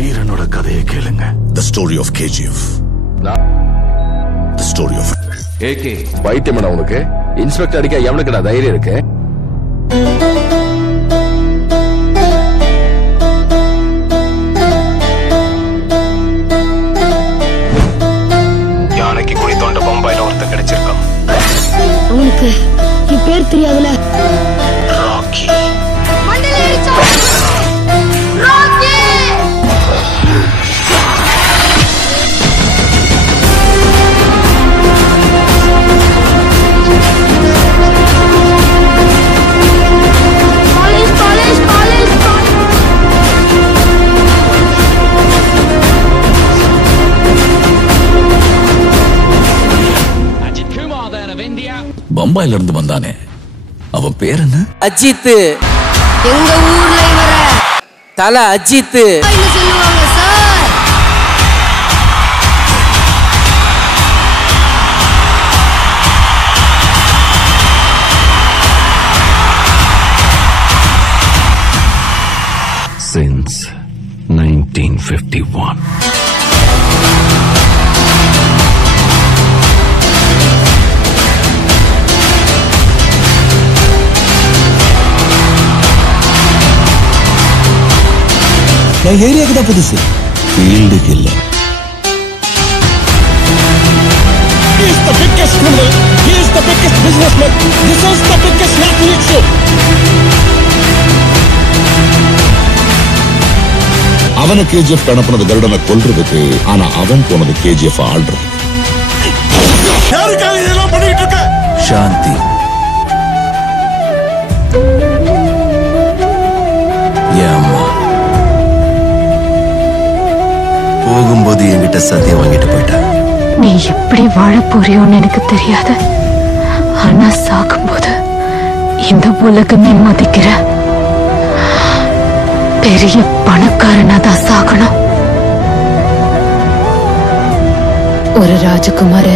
வீரனோட கதையை கேளுங்க. The story of KGF. The story of AK. பைத்தியமடா உனக்கு? இன்ஸ்பெக்டர் அடிக்க எவனுக்குடா தைரியம் இருக்கு? யானைக்கு குழி தோண்ட பம்பாயில ஒருத்தன் கிடைச்சிருக்கான். உனக்கு என் பேர் தெரியாதுல? ராக்கி. பம்பாயில இருந்து வந்தானே, அவன் பேர் என்ன? அஜித். எங்க ஊர்ல இவர தல அஜித் சொல்லுவாங்க சார். Since 1951. நான் ஏரியாக்கு தான் புதுசு, ஃபீல்டுக்கு இல்ல. He is the biggest criminal. He is the biggest businessman. This is the biggest Netflix show. அவனை KGF அனுப்புனது கருடனை கொல்றதுக்கு, ஆனா அவன் போனது KGF ஆள்றது. யாருக்காக இதெல்லாம் பண்ணிட்டு இருக்க? சாந்தி. ஏம்மா போகும்போது என்கிட்ட சத்தியம் வாங்கிட்டு போயிட்ட. நீ எப்படி வாழ போறியோன்னு எனக்கு தெரியாது. ஆனா சாகும்போது இந்த உலகமே மதிக்கிற பெரிய பணக்காரனா தான் சாகணும். ஒரு ராஜகுமார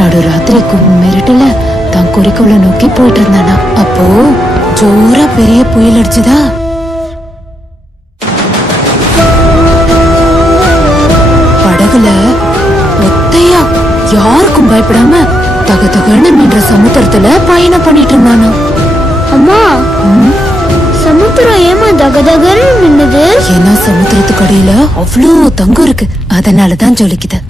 நடுராத்திரி மிரட்டல தான் குறிக்கோளை நோக்கி போயிட்டு இருந்தானா. அப்போ ஜோரா பெரிய புயல் அடிச்சுதா. படகுல ஒத்தையா யாருக்கும் பயப்படாம தகதகன்னு மீன்ற சமுத்திரத்துல பயணம் பண்ணிட்டு இருந்தானா. அம்மா, சமுத்திரம் ஏமா தகதகன்னு நின்னுது? ஏன்னா சமுத்திரத்துக்கு அடியில அவ்வளோ தங்கம் இருக்கு, அதனாலதான் ஜொலிக்குது.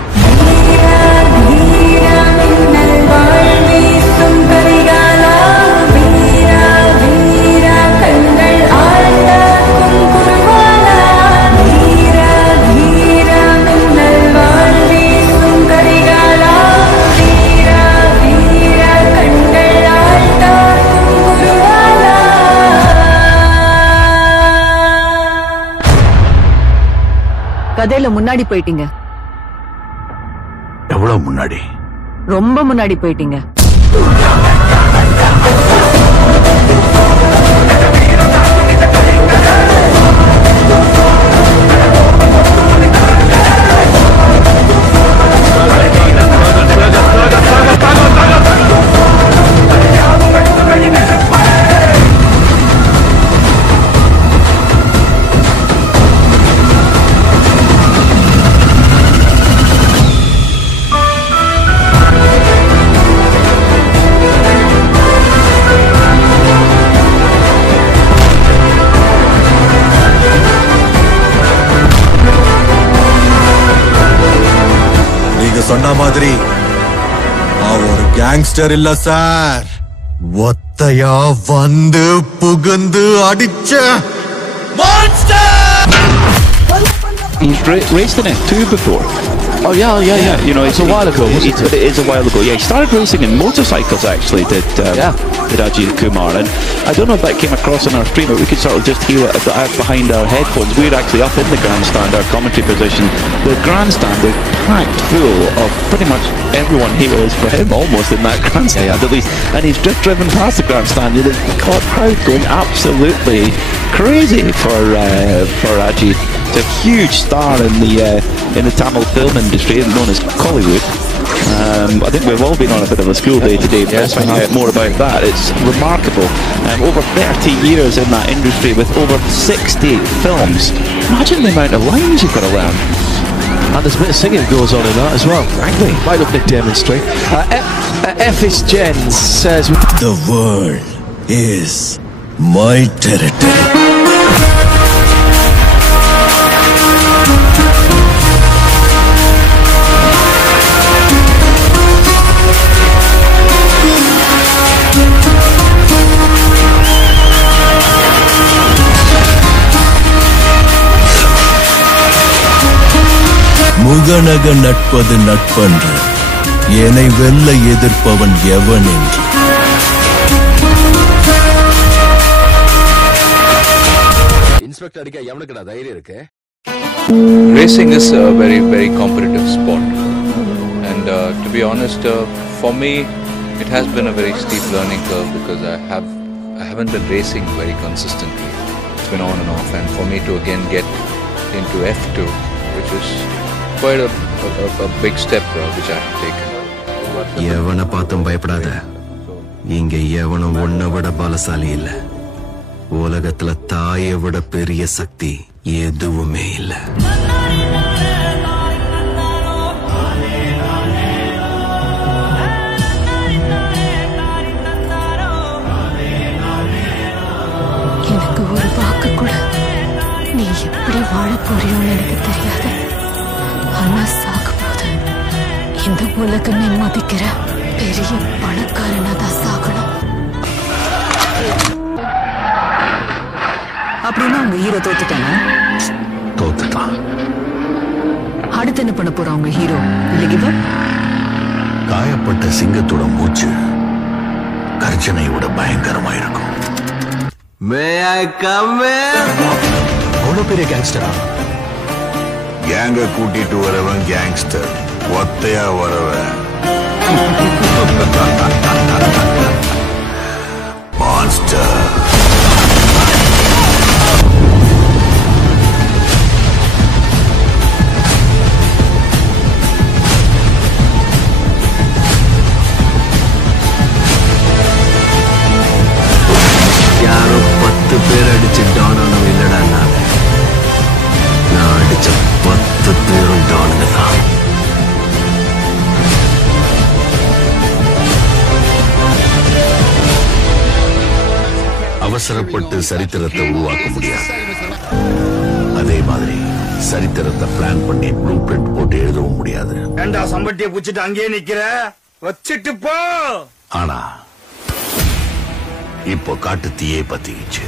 கதையில முன்னாடி போயிட்டீங்க. எவ்வளவு முன்னாடி? ரொம்ப முன்னாடி போயிட்டீங்க. சொன்ன மாதிரி அவன் ஒரு கேங்ஸ்டர் இல்ல சார். ஒத்தையா வந்து புகுந்து அடிச்ச monster. He's raced in it too before. Oh yeah. You know, it's a while ago. It is a while ago. Yeah, he started racing in motorcycles actually. Did Ajit Kumar, and I don't know if that came across on our stream, but we could sort of just hear it behind our headphones. We're actually up in the grandstand, our commentary position. The grandstand is packed full of pretty much everyone here is for him, almost in that grandstand at least. And he's just driven past the grandstand. The crowd going absolutely crazy for Ajit. He's a huge star in the Tamil film industry, known as Kollywood. I think we've all been on a bit of a school day today, but find out more about that. It's remarkable. Over 30 years in that industry with over 60 films. Imagine the amount of lines you've got to learn. And there's a bit of singing goes on in that as well. Frankly, might look Nick demonstrate. F.S. Jens says, The world is my territory. முகநக நட்பது நட்பன்று என்னை வெல்ல எதிர்ப்பவன் எவன் என்று. Inspector அடிக்க எவனுக்குடா தைரியம் இருக்கு? Racing is a very, very competitive sport, and to be honest, for me, it has been a very steep learning curve because I haven't been racing very consistently. It's been on and off, and for me to again get into F2, which is quite a big step which I have taken. எவனை பார்த்தும் பயப்படாத. இங்க எவனும் ஒன்ன விட பலசாலி இல்ல. உலகத்துல தாயை விட பெரிய சக்தி எதுவுமே இல்ல. எனக்கு ஒரு வாக்கு கூட நீ எப்படி வாழ போறியோன்னு எனக்கு தெரியாது. ஆனா சாகும்போது இந்த உலகமே மதிக்கிற பெரிய பணக்காரனா தான் சாகணும். அப்படின்னா உங்க ஹீரோ தோத்துட்டானா? தோத்துட்டான். அடுத்து என்ன பண்ண போறான் உங்க ஹீரோ? இல்ல கிவ் அப்? காயப்பட்ட சிங்கத்தோட மூச்சு கர்ஜனையோட பயங்கரமா இருக்கும். அவ்வளோ பெரிய கேங்ஸ்டரா? கேங்க கூட்டிட்டு வரவன் கேங்ஸ்டர், ஒத்தையா வரவன் மான்ஸ்டர். யாரோ 10 பேர் அடிச்சு டானானவன் இல்லடா நான் அடிச்ச 10 பேரும் டானுங்க தான். அவசரப்பட்டு சரித்திரத்தை உருவாக்க முடியாது. அதே மாதிரி சரித்திரத்தை பிளான் பண்ணி ப்ளூ பிரிண்ட் போட்டு எழுதவும் முடியாது. ஏண்டா சம்பட்டியை புடிச்சிட்டு அங்கேயே நிக்கிற? வச்சிட்டு போ. ஆனா இப்போ காட்டு தீயை பத்திக்கிச்சு.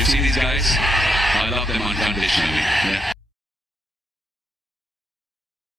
You see these guys? I love them unconditionally. Yeah.